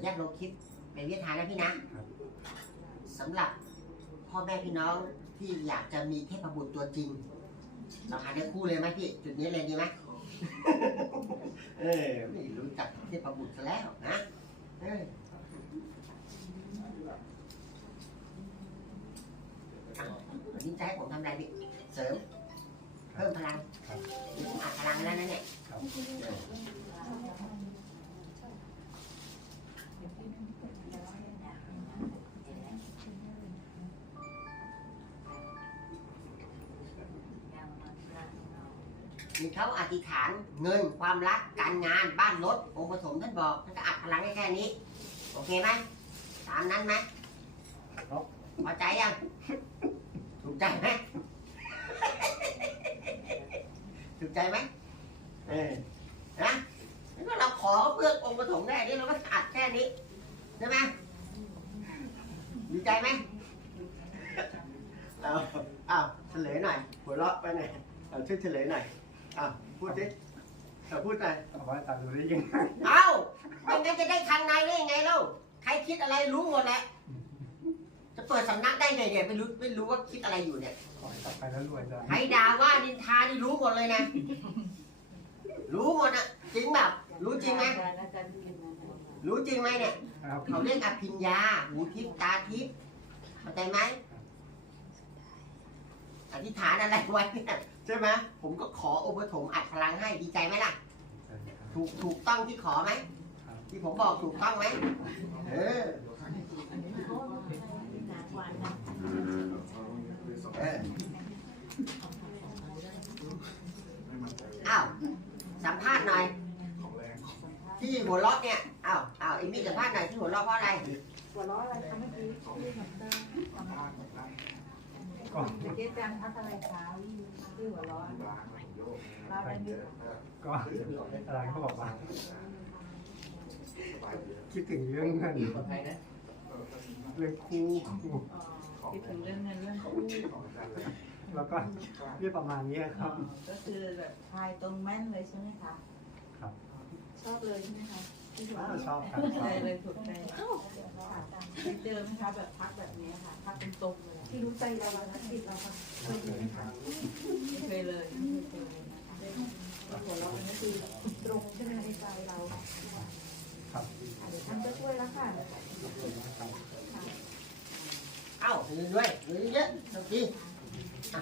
อนุญาตลงคลิปเป็นวิทยาทานนะพี่นะครับสำหรับพ่อแม่พี่น้องที่อยากจะมีเทพบุตรตัวจริง เราหาได้คู่เลยไหมพี่ จุดนี้เลยดีไหมเออไม่รู้จักเทพบุตรซะแล้วนะเอออะวันนี้จะให้ผมทำอะไรพี่เสริม เพิ่มพลังครับนี่ผมอัดพลังแล้วนะเนี่ยครับเออ มีเขาอธิษฐานเงินความรักการงานบ้านรถองค์ผสมท่านบอกท่านก็อัดพลังให้แค่นี้ โอเคไหมตามนั้นไหมครับพอใจยังถูกใจไหมถูกใจไหมเออนะแล้ว ก็เราขอเพื่อองค์ปฐมได้นี่เราก็อัดแค่นี้ใช่ไหมดีใจไหมเอาเอาเฉลยหน่อยหัวเราะไปหน่อยเอาช่วยเฉลยหน่อยเอาพูดสิเอาพูดหน่อยเอาไว้ตัดดูได้ยังไงเอาไม่งั้นจะได้ทางในได้ยังไงเล่าใครคิดอะไรรู้หมดแหละจะเปิดสำนักได้ไงเนี่ยไม่รู้ไม่รู้ว่าคิดอะไรอยู่เนี่ยขอให้กลับไปแล้วรวยจ้ะใครด่าว่านินทานี่รู้หมดเลยนะ รู้หมดอะจริงแบบรู้ จริงไหมรู้จริงไหมเนี่ย ครับเขาเรียกอภิญญา หูทิพย์ตาทิพย์เข้าใจไหมอธิษฐานอะไรไว้เนี่ยใช่ไหมผมก็ขอโอปฐมอัดพลังให้ดีใจไหมล่ะ ถูกถูกต้องที่ขอไหมครับที่ผมบอกถูกต้องไหมเออเอออ้าวสัมภาษณ์หน่อย ที่หัวเราะเนี่ยอ้าวอ้าวเอมี่สัมภาษณ์หน่อยที่หัวเราะเพราะอะไรหัวเราะอะไรคะเมื่อกี้ที่เหมือนเดิมก็เจ๊จังพักอะไรคะที่หัวเราะเราเป็นก็อะไรเขาบอกว่าคิดถึงเรื่องเงินเรื่องคู่คิดถึงเรื่องเงินเรื่องคู่แล้วก็เรื่องประมาณนี้ครับ ก็คือแบบทายตรงแม่นเลยใช่ไหมคะ ครับชอบเลยใช่ไหมคะที่หัวอ้าวเราะชอบครับถูกชอใจบเลยถูกใจเคยเจอไหมคะแบบพักแบบนี้ค่ะพักเป็นตรงเลยที่รู้ใจเราแล้วจิตเราค่ะไม่เคยครับไม่เคยเลยไม่เคยเลยนะคะหัวเราะมันก็คือตรงใช่ไหมในใจเราครับเดี๋ยวท่านก็ช่วยแล้วค่ะขอบคุณนะครับเอ้ายืนด้วยยืนเยอะๆสักทีค